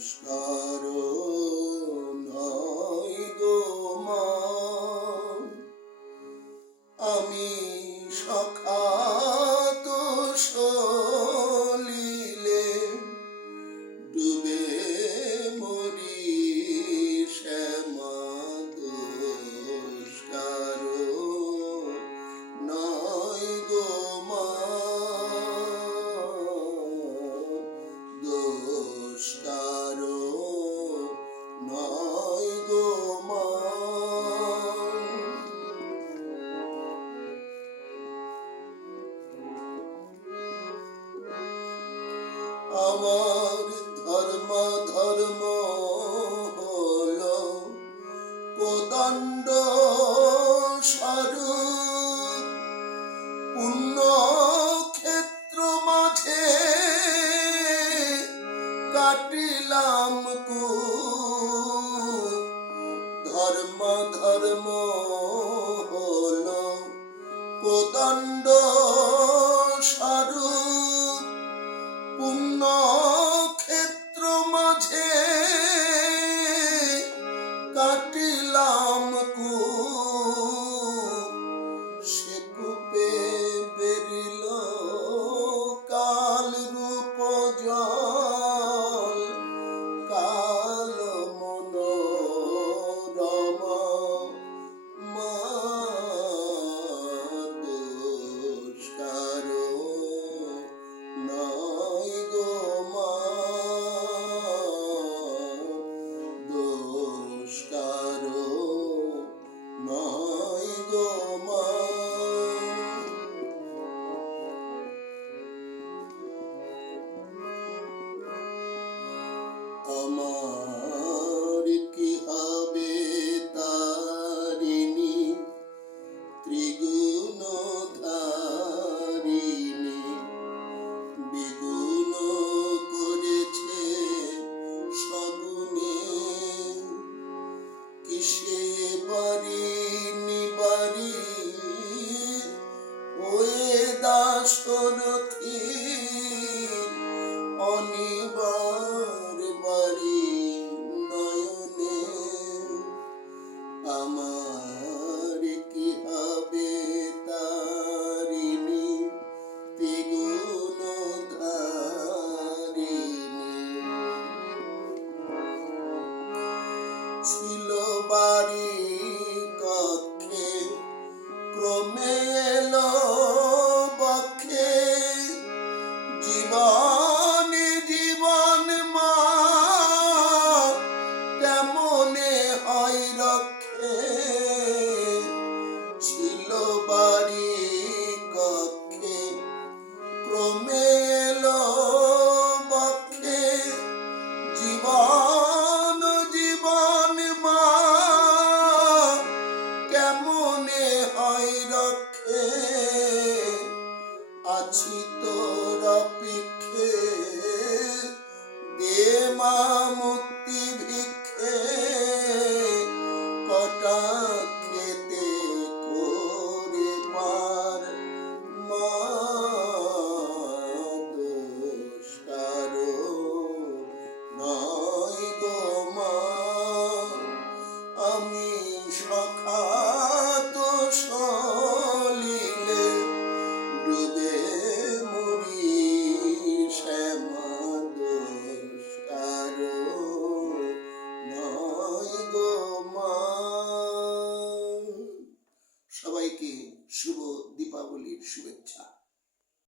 কারো নয় গো মা, আমি সখা তো সলিলে ডুবে মরি শ্যামা, দোষ কারো নয় গো মা, দোষ কারো নয় গো মা। আমার ধর্ম হলো কোদণ্ড স্বরূপ, পুণ্য ক্ষেত্র মাঝে কাটিলাম কূপ। ধর্ম হলো কোদণ্ড স্বরূপ, পুণ্য ক্ষেত্র মাঝে কাটিলাম কূপ। সে কূপে বেরিল কাল রূপ জল, কাল মনোরমা মা, দোষ কারো নয় গো মা, দোষ কারো নয় গো মা। আমার কি হবে তারিণী, ত্রিগুণ ধারিণী, বিগুণ করেছে সগুণে। কিসে বাড়ি নিবারি ওয়ে দাসরথী, অনিবার বাড়ি নয়নে। আমার কি হবে তারিণী, ত্রিগুণ ধারিণী। ছিল বাড়ি কক্ষে, ক্রমে এলো বক্ষে, জীবন মা তেমনে হয় রক্ষে। ছিল বাড়ি কক্ষে, ক্রমে এলো বক্ষে, জীবন মা কেমনে হয় রক্ষে। আছি তোর অপেক্ষে, দে মা মুক্তি ভিক্ষে, কটাক্ষেতে করে পার মা, দোষ কারো নয় গো মা, আমি সখা তো সলিলে ডুবে মরি শ্যামা, দোষ কারো নয় গো মা। সবাইকে শুভ দীপাবলির শুভেচ্ছা।